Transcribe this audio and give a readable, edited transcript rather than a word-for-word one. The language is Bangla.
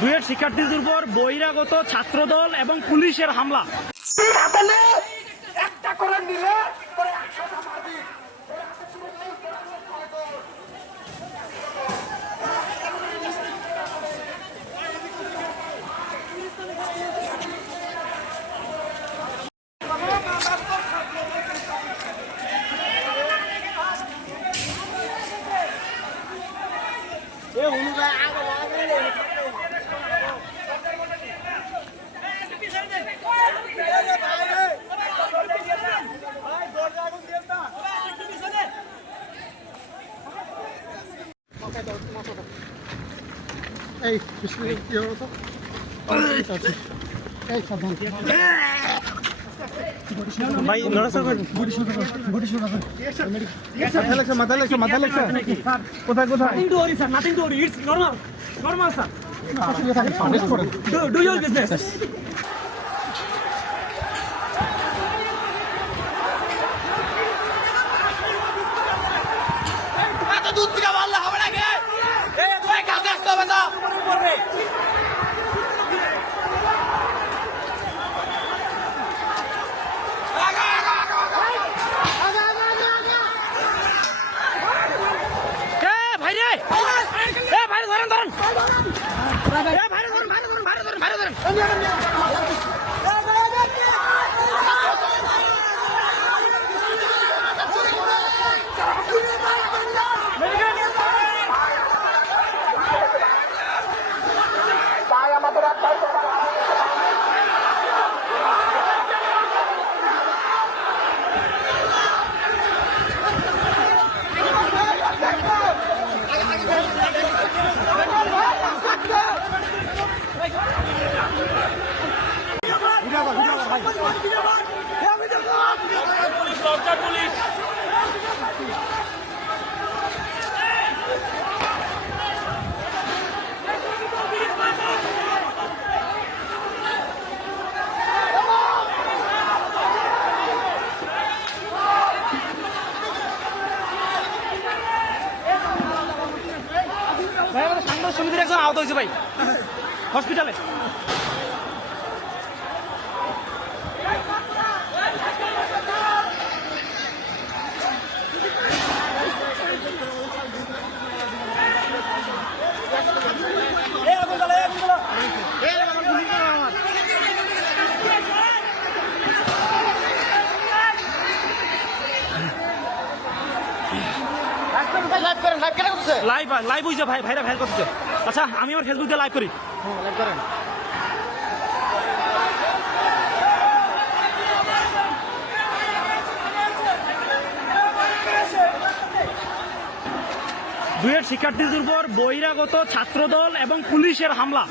বুয়েট শিক্ষার্থীদের উপর বহিরাগত ছাত্রদল এবং পুলিশের হামলা। এই কি হলো তো এই সাবধান ভাই নড়াচড়া করেন। মাথা লাগছে কোথায় Nothing to worry, sir. Nothing to worry. It's normal. Normal, sir. Do your business. दूध का वाला हमारा क्या ए कोई कैसे इसको बता बोल रहे ভাই আমাদের সাংবাদিক সমিতির একজন আহত হয়েছে ভাই হসপিটালে। লাইভ হয়েছে ভাই, ভাইরা ভাইরাল করতেছে। আচ্ছা আমি আমার ফেসবুক দিয়ে লাইভ করি। লাইভ করেন। বুয়েট শিক্ষার্থীদের উপর বহিরাগত ছাত্রদল এবং পুলিশের হামলা।